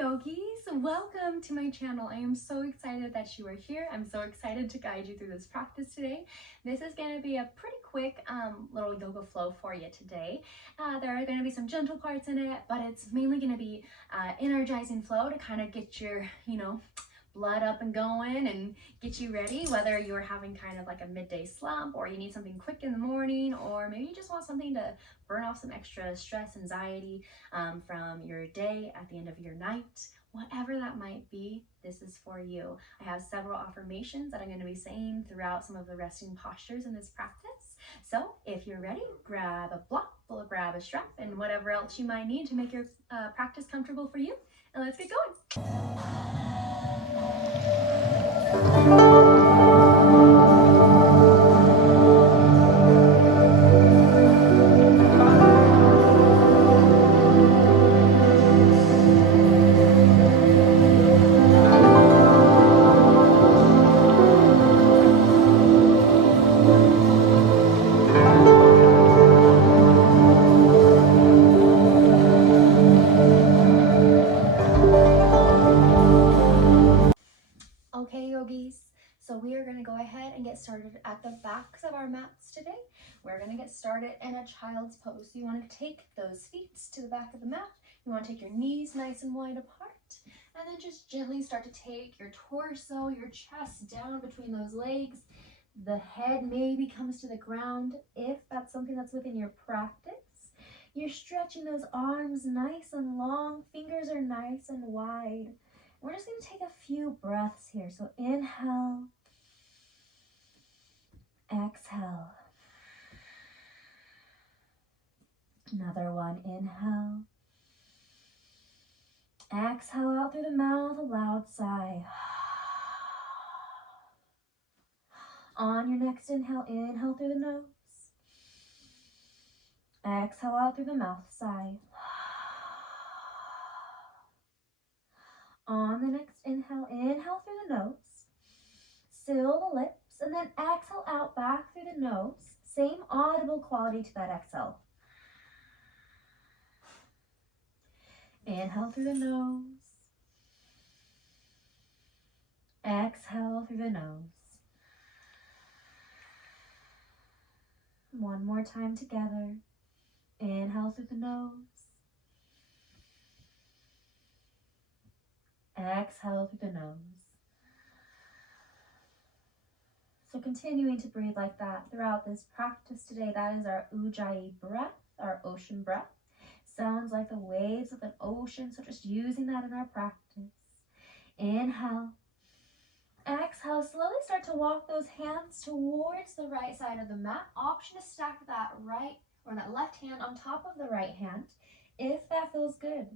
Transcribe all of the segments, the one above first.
yogis, welcome to my channel. I am so excited that you are here. I'm so excited to guide you through this practice today. This is going to be a pretty quick little yoga flow for you today. There are going to be some gentle parts in it, but it's mainly going to be energizing flow to kind of get your, blood up and going and get you ready, whether you're having kind of like a midday slump or you need something quick in the morning, or maybe you just want something to burn off some extra stress, anxiety from your day at the end of your night. Whatever that might be, this is for you. I have several affirmations that I'm going to be saying throughout some of the resting postures in this practice. So if you're ready, grab a block, grab a strap, and whatever else you might need to make your practice comfortable for you. And let's get going. Okay, yogis, so we are going to go ahead and get started at the backs of our mats today. We're going to get started in a child's pose. So you want to take those feet to the back of the mat. You want to take your knees nice and wide apart, and then just gently start to take your torso, your chest down between those legs. The head maybe comes to the ground if that's something that's within your practice. You're stretching those arms nice and long, fingers are nice and wide. We're just going to take a few breaths here. So inhale, exhale. Another one, inhale. Exhale out through the mouth, a loud sigh. On your next inhale, inhale through the nose. Exhale out through the mouth, sigh. On the next inhale, inhale through the nose. Seal the lips, and then exhale out back through the nose. Same audible quality to that exhale. Inhale through the nose. Exhale through the nose. One more time together. Inhale through the nose. Exhale through the nose. So continuing to breathe like that throughout this practice today. That is our Ujjayi breath, our ocean breath. Sounds like the waves of an ocean, so just using that in our practice. Inhale. Exhale, slowly start to walk those hands towards the right side of the mat. Option to stack that right or that left hand on top of the right hand if that feels good.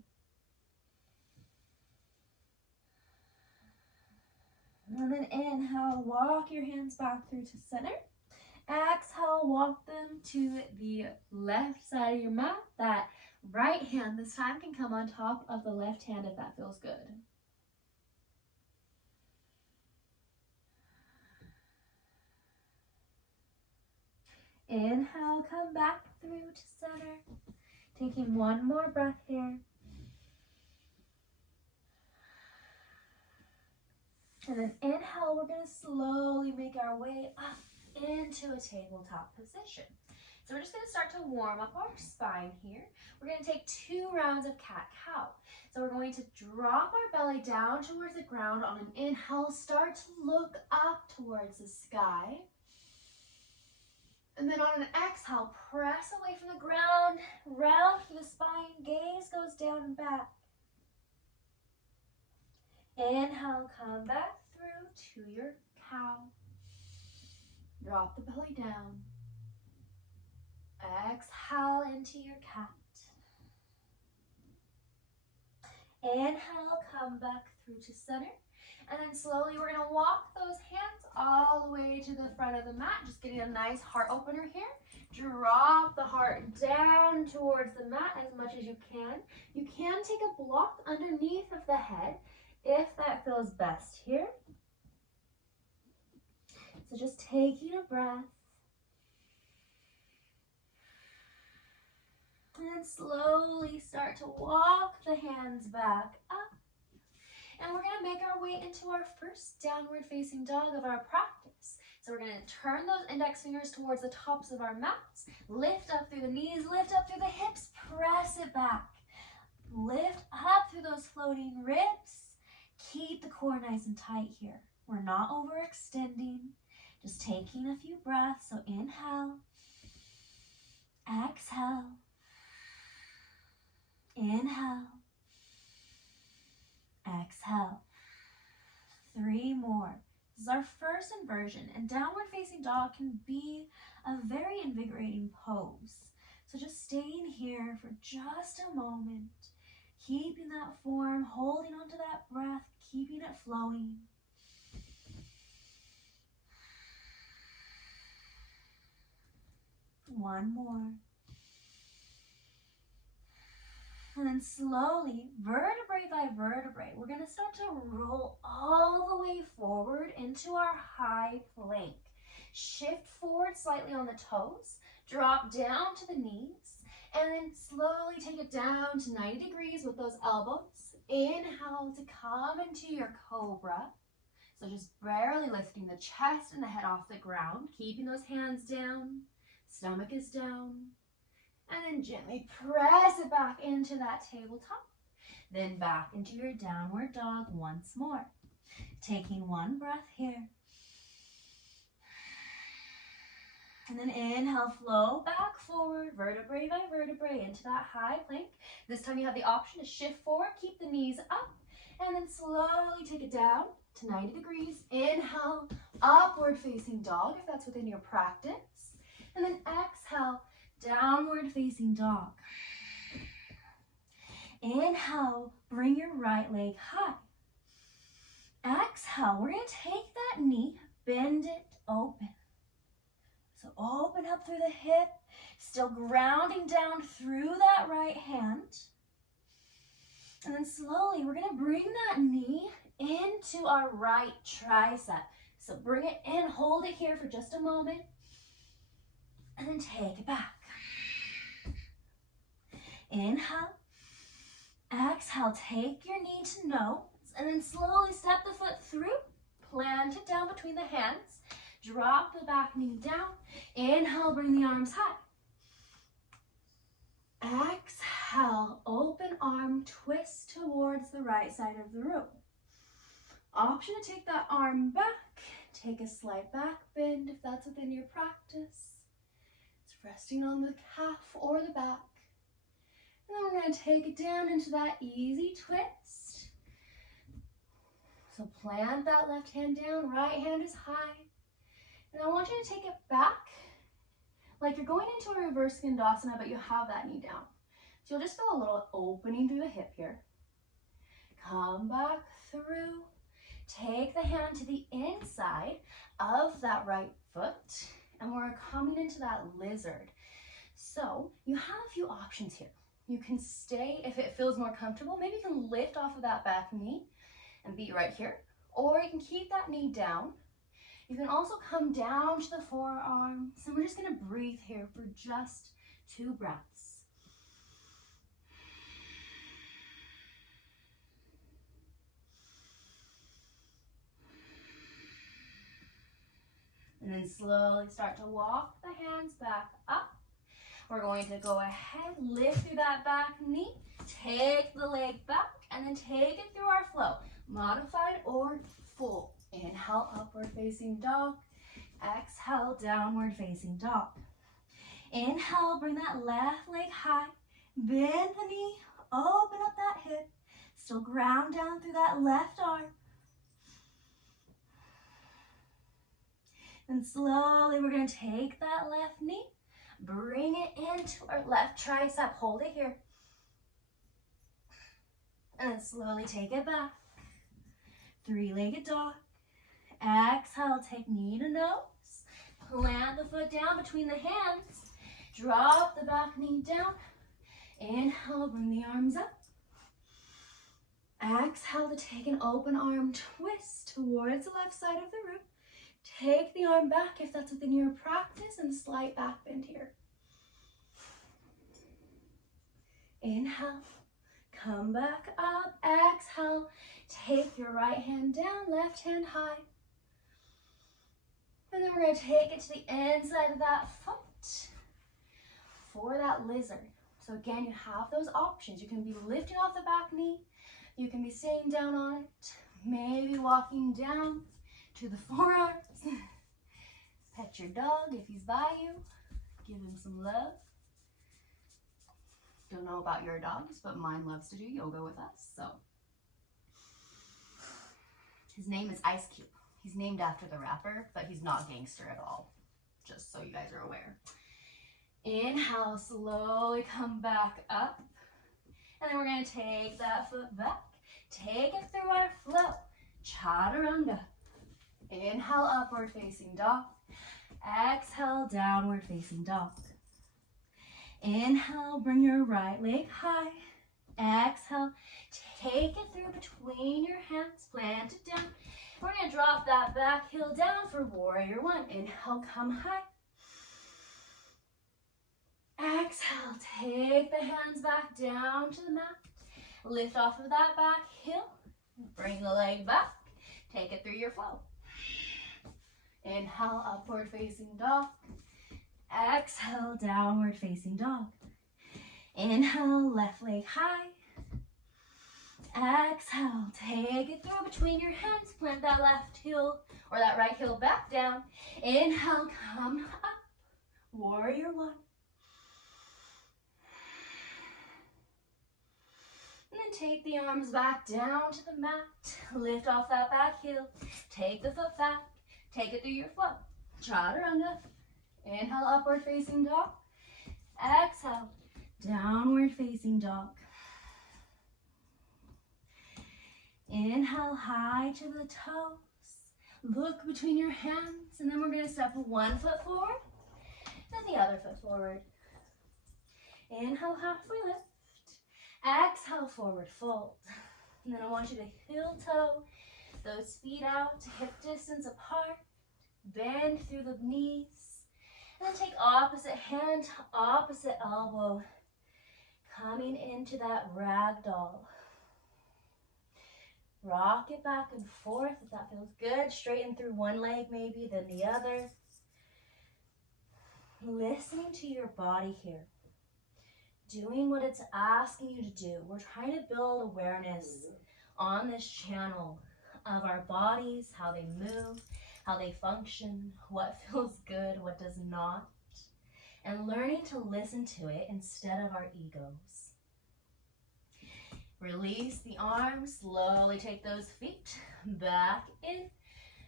And then inhale, walk your hands back through to center. Exhale, walk them to the left side of your mat. That right hand this time can come on top of the left hand if that feels good. Inhale, come back through to center. Taking one more breath here. And then inhale, we're going to slowly make our way up into a tabletop position. So we're just going to start to warm up our spine here. We're going to take 2 rounds of cat-cow. So we're going to drop our belly down towards the ground on an inhale. Start to look up towards the sky. And then on an exhale, press away from the ground, round through the spine, gaze goes down and back. Inhale, come back through to your cow. Drop the belly down. Exhale into your cat. Inhale, come back through to center. And then slowly we're going to walk those hands all the way to the front of the mat. Just getting a nice heart opener here. Drop the heart down towards the mat as much as you can. You can take a block underneath of the head if that feels best here. So just taking a breath. And then slowly start to walk the hands back up And we're gonna make our way into our first downward facing dog of our practice. So we're gonna turn those index fingers towards the tops of our mats, lift up through the knees, lift up through the hips, press it back. Lift up through those floating ribs. Keep the core nice and tight here. We're not overextending, just taking a few breaths. So inhale, exhale, inhale, exhale. 3 more. This is our first inversion, and downward facing dog can be a very invigorating pose. So just staying here for just a moment, keeping that form, holding onto that breath, keeping it flowing. One more. And then slowly, vertebrae by vertebrae, we're going to start to roll all the way forward into our high plank. Shift forward slightly on the toes, drop down to the knees, and then slowly take it down to 90 degrees with those elbows. Inhale to come into your cobra. So just barely lifting the chest and the head off the ground, keeping those hands down, stomach is down. And then gently press it back into that tabletop. Then back into your downward dog once more. Taking one breath here. And then inhale, flow back forward, vertebrae by vertebrae into that high plank. This time you have the option to shift forward, keep the knees up, and then slowly take it down to 90 degrees. Inhale, upward facing dog if that's within your practice. And then exhale, downward facing dog. Inhale, bring your right leg high. Exhale, we're going to take that knee, bend it open. So open up through the hip, still grounding down through that right hand. And then slowly, we're going to bring that knee into our right tricep. So bring it in, hold it here for just a moment, and then take it back. Inhale, exhale, take your knee to nose, and then slowly step the foot through, plant it down between the hands, drop the back knee down, inhale, bring the arms high. Exhale, open arm, twist towards the right side of the room. Option to take that arm back, take a slight back bend if that's within your practice. It's resting on the calf or the back. And then we're going to take it down into that easy twist. So plant that left hand down, right hand is high. And I want you to take it back like you're going into a reverse Skandasana, but you have that knee down. So you'll just feel a little opening through the hip here. Come back through. Take the hand to the inside of that right foot. And we're coming into that lizard. So you have a few options here. You can stay, if it feels more comfortable, maybe you can lift off of that back knee and be right here. Or you can keep that knee down. You can also come down to the forearms. And we're just going to breathe here for just 2 breaths. And then slowly start to walk the hands back up. We're going to go ahead, lift through that back knee, take the leg back, and then take it through our flow. Modified or full. Inhale, upward facing dog. Exhale, downward facing dog. Inhale, bring that left leg high. Bend the knee, open up that hip. Still ground down through that left arm. And slowly we're going to take that left knee, bring it into our left tricep. Hold it here. And then slowly take it back. 3-legged dog. Exhale, take knee to nose. Plant the foot down between the hands. Drop the back knee down. Inhale, bring the arms up. Exhale to take an open arm twist towards the left side of the room. Take the arm back if that's within your practice, and slight back bend here. Inhale, come back up, exhale, take with your right hand down, left hand high. And then we're going to take it to the inside of that foot for that lizard. So again, you have those options. You can be lifting off the back knee. You can be staying down on it. Maybe walking down to the forearms. Pet your dog if he's by you. Give him some love. Don't know about your dogs, but mine loves to do yoga with us, so. His name is Ice Cube. He's named after the rapper, but he's not gangster at all, just so you guys are aware. Inhale, slowly come back up. And then we're going to take that foot back. Take it through our flow. Chaturanga. Inhale, upward facing dog. Exhale, downward facing dog. Inhale, bring your right leg high. Exhale, take it through between your hands. Plant it down. We're going to drop that back heel down for warrior one. Inhale, come high. Exhale, take the hands back down to the mat. Lift off of that back heel. Bring the leg back. Take it through your flow. Inhale, upward facing dog. Exhale, downward facing dog. Inhale, left leg high. Exhale, take it through between your hands. Plant that left heel or that right heel back down. Inhale, come up. Warrior one. And then take the arms back down to the mat. Lift off that back heel. Take the foot back. Take it through your flow. Chaturanga. Inhale, upward facing dog. Exhale, downward facing dog. Inhale, high to the toes. Look between your hands, and then we're going to step one foot forward, then the other foot forward. Inhale, halfway lift. Exhale, forward fold. And then I want you to heel toe those feet out to hip distance apart. Bend through the knees. And then take opposite hand, opposite elbow. Coming into that ragdoll. Rock it back and forth if that feels good. Straighten through one leg maybe, then the other. Listening to your body here. Doing what it's asking you to do. We're trying to build awareness on this channel of our bodies, how they move, how they function, what feels good, what does not, and learning to listen to it instead of our egos. Release the arms, slowly take those feet back in,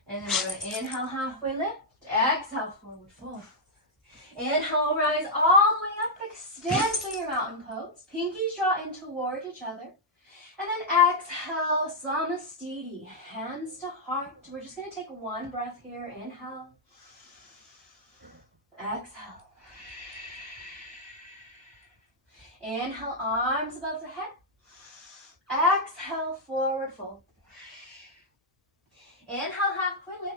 and then we're going to inhale, halfway lift, exhale, forward fold. Inhale, rise all the way up, extend through your mountain pose. Pinkies draw in toward each other. And then exhale, Samastiti, hands to heart. We're just going to take one breath here. Inhale. Exhale. Inhale, arms above the head. Exhale, forward fold. Inhale, halfway lift.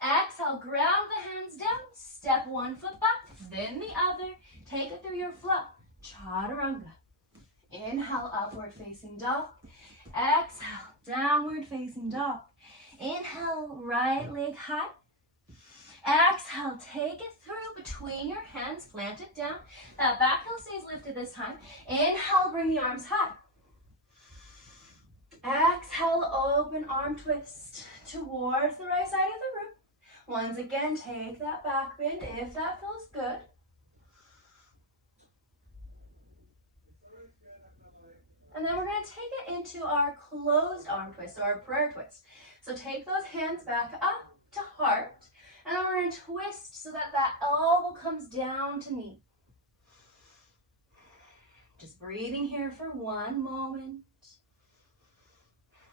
Exhale, ground the hands down. Step one foot back, then the other. Take it through your flow. Chaturanga. Inhale, upward facing dog. Exhale, downward facing dog. Inhale, right leg high. Exhale, take it through between your hands. Plant it down. That back heel stays lifted this time. Inhale, bring the arms high. Exhale, open arm twist towards the right side of the room. Once again, take that back bend if that feels good. And then we're going to take it into our closed arm twist, or our prayer twist. So take those hands back up to heart, and then we're going to twist so that that elbow comes down to knee. Just breathing here for one moment.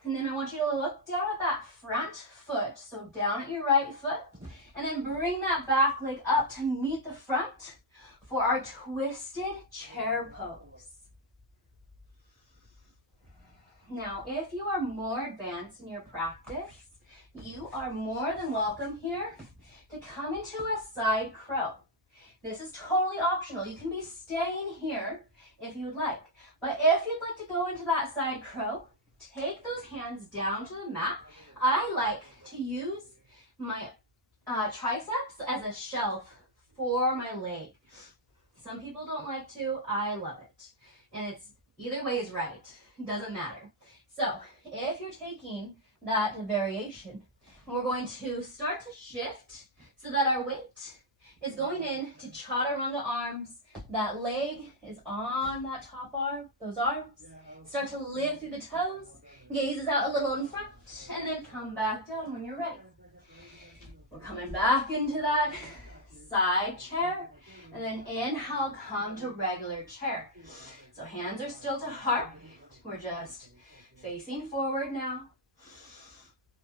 And then I want you to look down at that front foot, so down at your right foot, and then bring that back leg up to meet the front for our twisted chair pose. Now, if you are more advanced in your practice, you are more than welcome here to come into a side crow. This is totally optional. You can be staying here if you'd like. But if you'd like to go into that side crow, take those hands down to the mat. I like to use my triceps as a shelf for my leg. Some people don't like to. I love it. And it's either way is right. It doesn't matter. So if you're taking that variation, we're going to start to shift so that our weight is going in to chaturanga arms. That leg is on that top arm, those arms. Start to lift through the toes, gazes out a little in front, and then come back down when you're ready. We're coming back into that side chair, and then inhale, come to regular chair. So hands are still to heart. We're just facing forward now.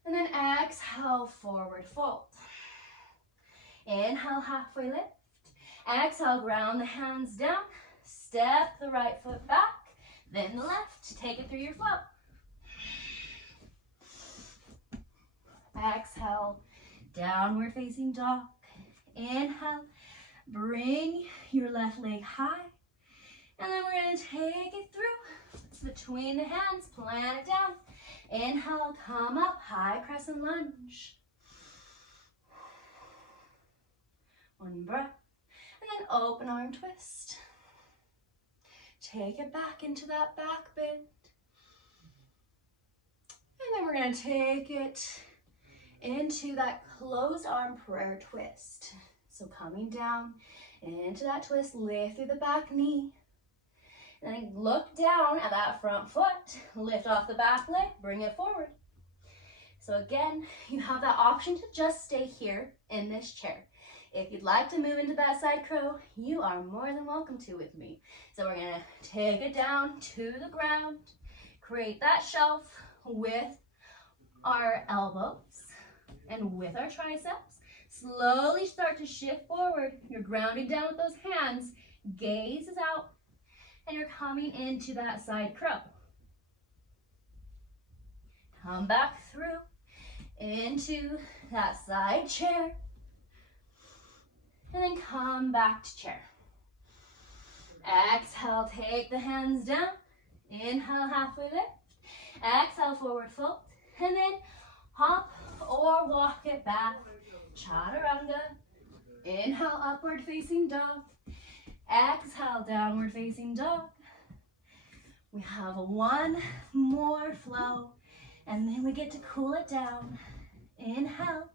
And then exhale, forward fold. Inhale, halfway lift. Exhale, ground the hands down. Step the right foot back, then the left. Take it through your flow. Exhale, downward facing dog. Inhale, bring your left leg high. And then we're going to take it through between the hands, plant it down. Inhale, come up, high crescent lunge. One breath. And then open arm twist. Take it back into that back bend. And then we're going to take it into that closed arm prayer twist. So coming down into that twist, lift through the back knee. And then look down at that front foot, lift off the back leg, bring it forward. So again, you have that option to just stay here in this chair. If you'd like to move into that side crow, you are more than welcome to with me. So we're gonna take it down to the ground, create that shelf with our elbows and with our triceps. Slowly start to shift forward. You're grounding down with those hands, gaze is out, and you're coming into that side crow. Come back through into that side chair. And then come back to chair. Exhale, take the hands down. Inhale, halfway lift. Exhale, forward fold. And then hop or walk it back. Chaturanga. Inhale, upward facing dog. Exhale, downward facing dog. We have one more flow, and then we get to cool it down. Inhale,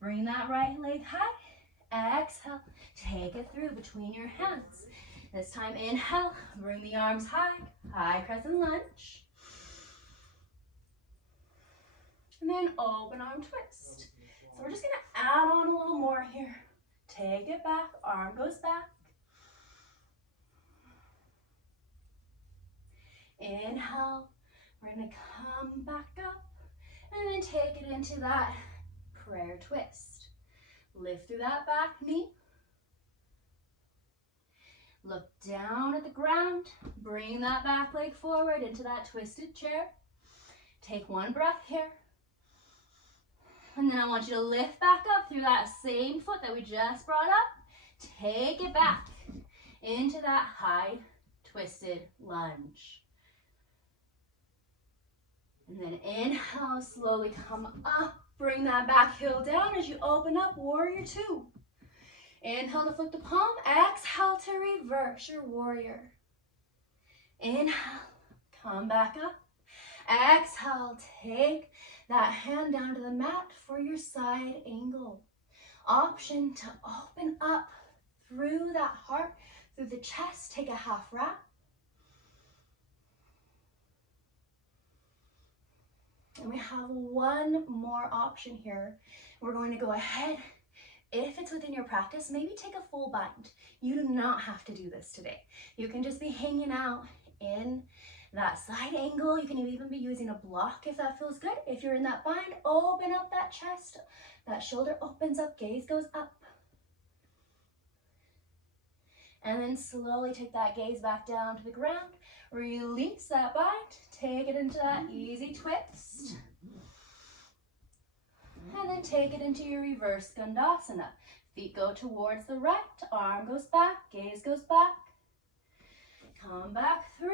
bring that right leg high. Exhale, take it through between your hands. This time, inhale, bring the arms high, high crescent lunge. And then open arm twist. So we're just gonna add on a little more here. Take it back, arm goes back. Inhale, we're gonna come back up and then take it into that prayer twist. Lift through that back knee. Look down at the ground. Bring that back leg forward into that twisted chair. Take one breath here. And then I want you to lift back up through that same foot that we just brought up. Take it back into that high twisted lunge. And then inhale, slowly come up. Bring that back heel down as you open up, warrior two. Inhale to flip the palm. Exhale to reverse your warrior. Inhale, come back up. Exhale, take that hand down to the mat for your side angle. Option to open up through that heart, through the chest. Take a half wrap. And we have one more option here. We're going to go ahead. If it's within your practice, maybe take a full bind. You do not have to do this today. You can just be hanging out in that side angle. You can even be using a block if that feels good. If you're in that bind, open up that chest. That shoulder opens up, gaze goes up. And then slowly take that gaze back down to the ground. Release that bind. Take it into that easy twist. And then take it into your reverse Skandasana. Feet go towards the right, arm goes back, gaze goes back. Come back through.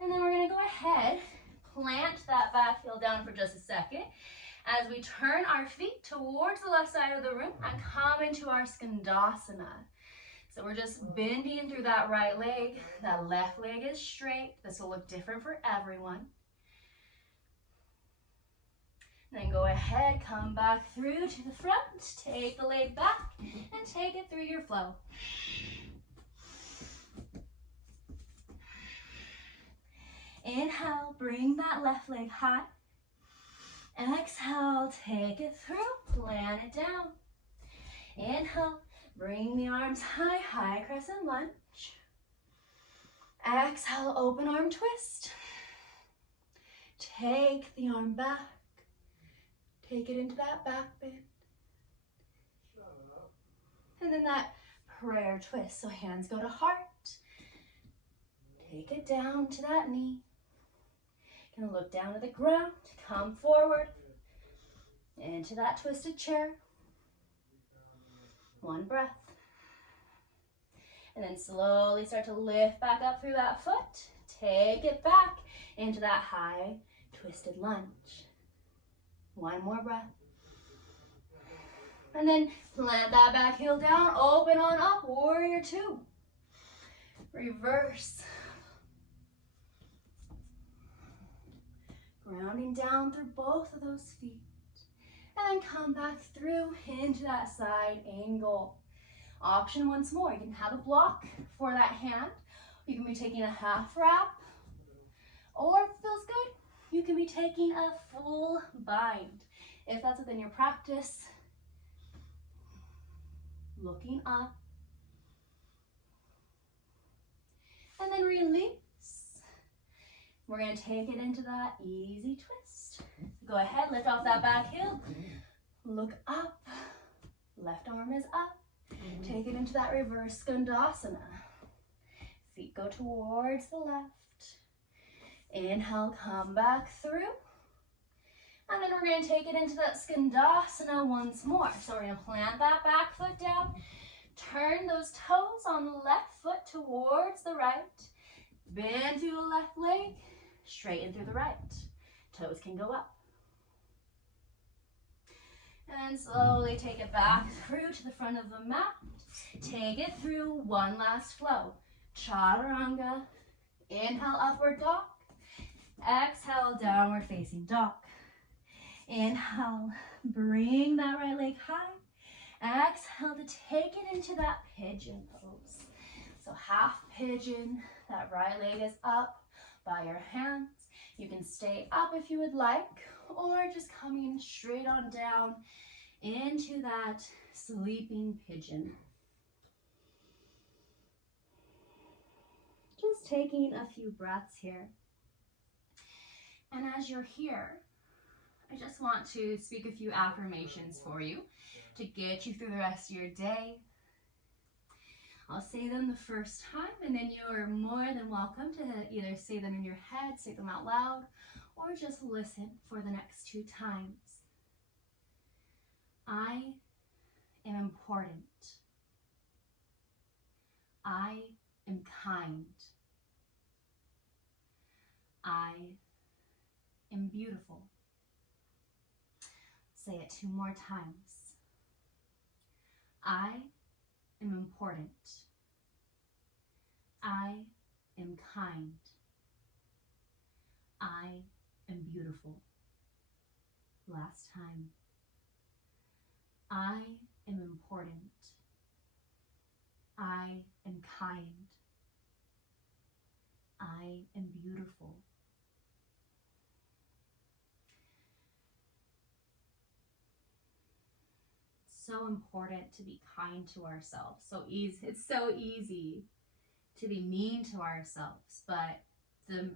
And then we're gonna go ahead, plant that back heel down for just a second as we turn our feet towards the left side of the room and come into our Skandasana. So we're just bending through that right leg. That left leg is straight. This will look different for everyone. Then go ahead, come back through to the front, take the leg back, and take it through your flow. Inhale, bring that left leg high. Exhale, take it through, plant it down. Inhale, bring the arms high, high crescent lunge. Exhale, open arm twist. Take the arm back. Take it into that back bend. And then that prayer twist. So hands go to heart. Take it down to that knee. Gonna look down to the ground. Come forward. Into that twisted chair. One breath. And then slowly start to lift back up through that foot. Take it back into that high twisted lunge. One more breath. And then plant that back heel down, open on up, warrior two. Reverse. Grounding down through both of those feet. And then come back through into that side angle. Option once more. You can have a block for that hand. You can be taking a half wrap. Or if it feels good, you can be taking a full bind. If that's within your practice, looking up. And then release. We're going to take it into that easy twist. Go ahead, lift off that back heel. Look up. Left arm is up. Take it into that reverse Skandasana. Feet go towards the left. Inhale, come back through. And then we're going to take it into that Skandasana once more. So we're going to plant that back foot down. Turn those toes on the left foot towards the right. Bend through the left leg. Straighten through the right. Toes can go up. And slowly take it back through to the front of the mat. Take it through one last flow. Chaturanga. Inhale, upward dog. Exhale, downward facing dog. Inhale, bring that right leg high. Exhale to take it into that pigeon pose. So half pigeon, that right leg is up by your hands. You can stay up if you would like, or just coming straight on down into that sleeping pigeon. Just taking a few breaths here. And as you're here, I just want to speak a few affirmations for you to get you through the rest of your day. I'll say them the first time, and then you are more than welcome to either say them in your head, say them out loud, or just listen for the next 2 times. I am important. I am kind. I am beautiful. Say it 2 more times. I am important. I am kind. I am beautiful. Last time. I am important. I am kind. I am beautiful. So important to be kind to ourselves. It's so easy to be mean to ourselves, but the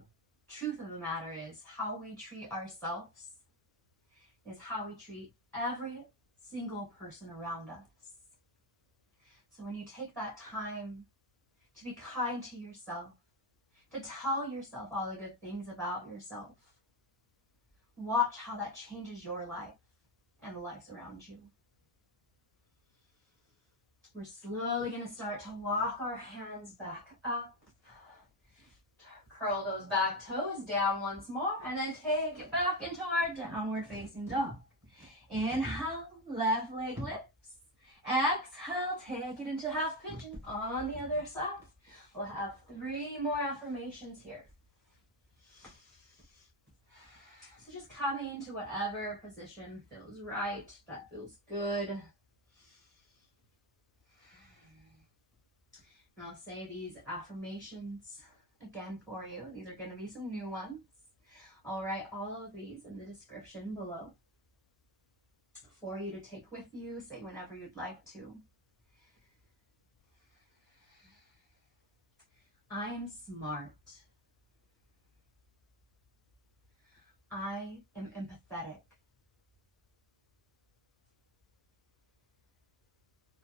truth of the matter is how we treat ourselves is how we treat every single person around us. So when you take that time to be kind to yourself, to tell yourself all the good things about yourself, watch how that changes your life and the lives around you. We're slowly going to start to walk our hands back up, curl those back toes down once more, and then take it back into our downward facing dog. Inhale, left leg lifts. Exhale, take it into half pigeon on the other side. We'll have 3 more affirmations here. So just coming into whatever position feels right, that feels good. And I'll say these affirmations again for you. These are going to be some new ones. I'll write all of these in the description below for you to take with you, say whenever you'd like to. I am smart. I am empathetic.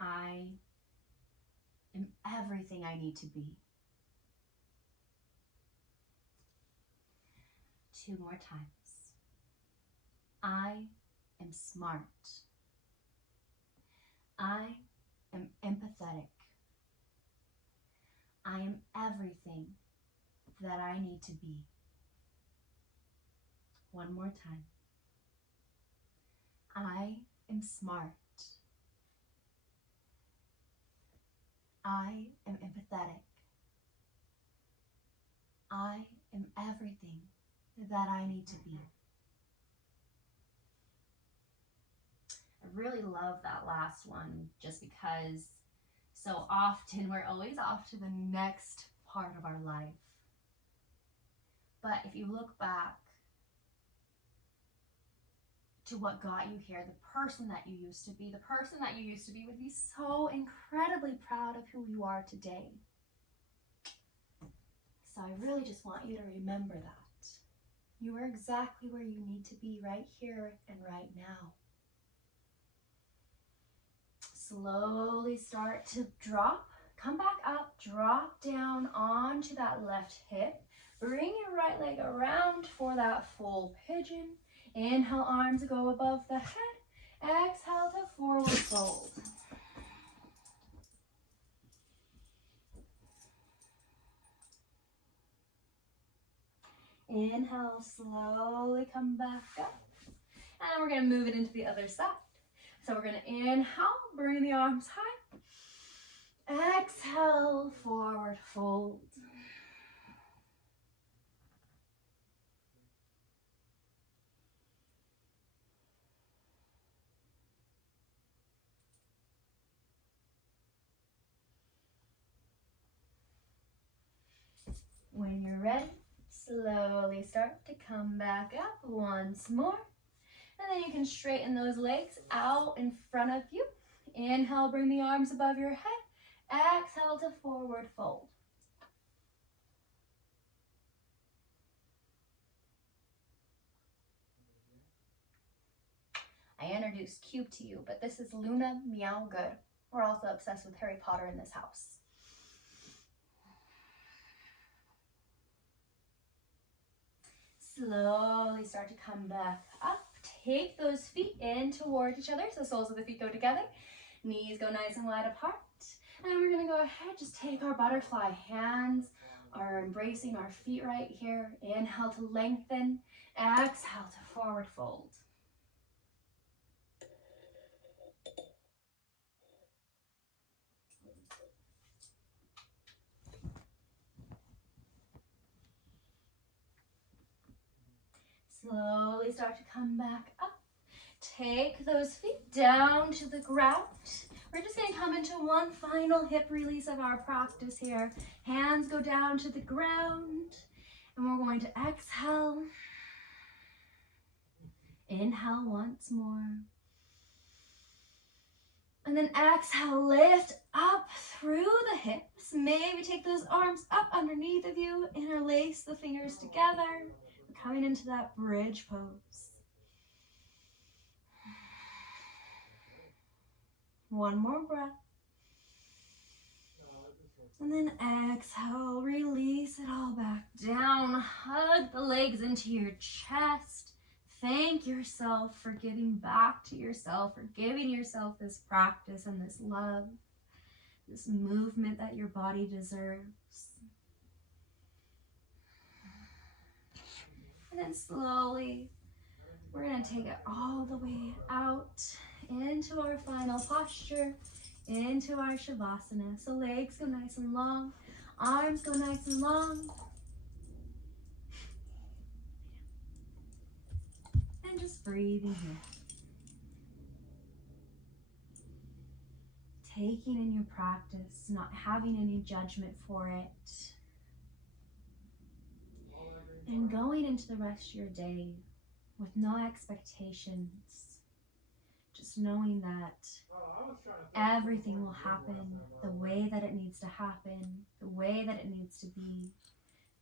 I am everything I need to be. 2 more times. I am smart. I am empathetic. I am everything that I need to be. 1 more time. I am smart. I am empathetic. I am everything that I need to be. I really love that last one just because so often we're always off to the next part of our life. But if you look back to what got you here, the person that you used to be, the person that you used to be would be so incredibly proud of who you are today. So I really just want you to remember that. You are exactly where you need to be right here and right now. Slowly start to drop, come back up, drop down onto that left hip. Bring your right leg around for that full pigeon. Inhale, arms go above the head. Exhale to forward fold. Inhale, slowly come back up. And we're going to move it into the other side. So we're going to inhale, bring the arms high. Exhale, forward fold. When you're ready, slowly start to come back up once more. And then you can straighten those legs out in front of you. Inhale, bring the arms above your head. Exhale to forward fold. I introduced Cube to you, but this is Luna Meow Good. We're also obsessed with Harry Potter in this house. Slowly start to come back up. Take those feet in toward each other. So the soles of the feet go together. Knees go nice and wide apart. And we're going to go ahead, just take our butterfly. Hands are embracing our feet right here. Inhale to lengthen. Exhale to forward fold. Slowly start to come back up. Take those feet down to the ground. We're just going to come into one final hip release of our practice here. Hands go down to the ground. And we're going to exhale. Inhale once more. And then exhale, lift up through the hips. Maybe take those arms up underneath of you. Interlace the fingers together. We're coming into that bridge pose. One more breath. And then exhale, release it all back down. Hug the legs into your chest. Thank yourself for giving back to yourself, for giving yourself this practice and this love, this movement that your body deserves. And then slowly, we're gonna take it all the way out into our final posture, into our Savasana. So legs go nice and long, arms go nice and long. And just breathing here. Taking in your practice, not having any judgment for it. And going into the rest of your day with no expectations. Just knowing that everything will happen the way that it needs to happen, the way that it needs to be.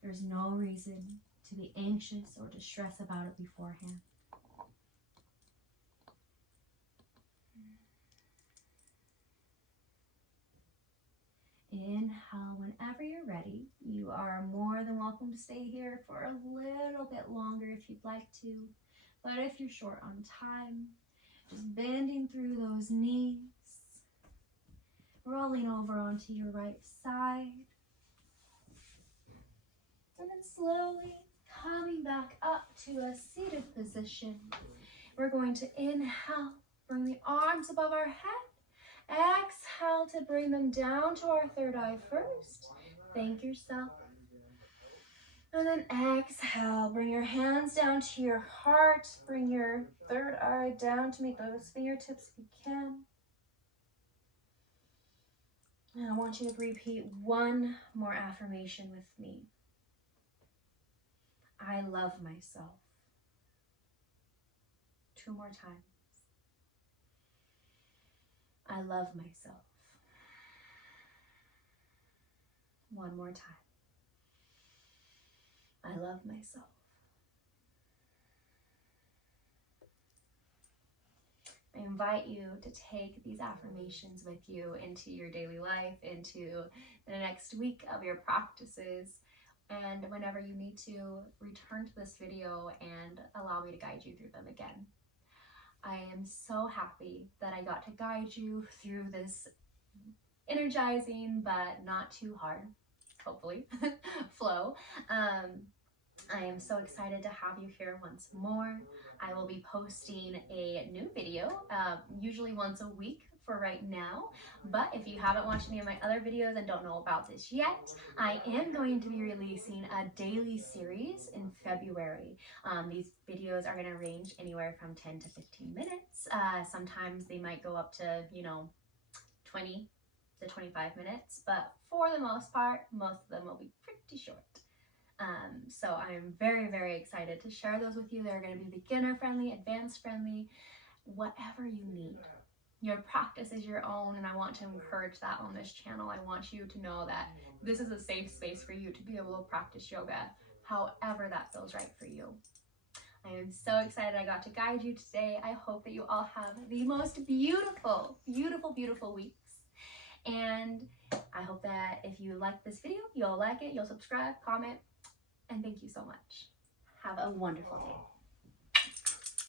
There's no reason to be anxious or to stress about it beforehand. Inhale whenever you're ready. You are more than welcome to stay here for a little bit longer if you'd like to. But if you're short on time, just bending through those knees, rolling over onto your right side, and then slowly coming back up to a seated position. We're going to inhale, bring the arms above our head. Exhale to bring them down to our third eye first. Thank yourself. And then exhale, bring your hands down to your heart. Bring your third eye down to meet those fingertips if you can. And I want you to repeat one more affirmation with me. I love myself. 2 more times. I love myself. 1 more time. I love myself. I invite you to take these affirmations with you into your daily life, into the next week of your practices, and whenever you need to, return to this video and allow me to guide you through them again. I am so happy that I got to guide you through this energizing, but not too hard, hopefully, flow. I am so excited to have you here once more. I will be posting a new video, usually once a week for right now. But if you haven't watched any of my other videos and don't know about this yet, I am going to be releasing a daily series in February. These videos are going to range anywhere from 10 to 15 minutes. Sometimes they might go up to, 20 to 25 minutes, but for the most part, most of them will be pretty short. So I am very, very excited to share those with you. They're going to be beginner friendly, advanced friendly, whatever you need. Your practice is your own, and I want to encourage that on this channel. I want you to know that this is a safe space for you to be able to practice yoga however that feels right for you. I am so excited I got to guide you today. I hope that you all have the most beautiful, beautiful, beautiful weeks. And I hope that if you like this video, you'll like it, you'll subscribe, comment, and thank you so much. Have a wonderful day.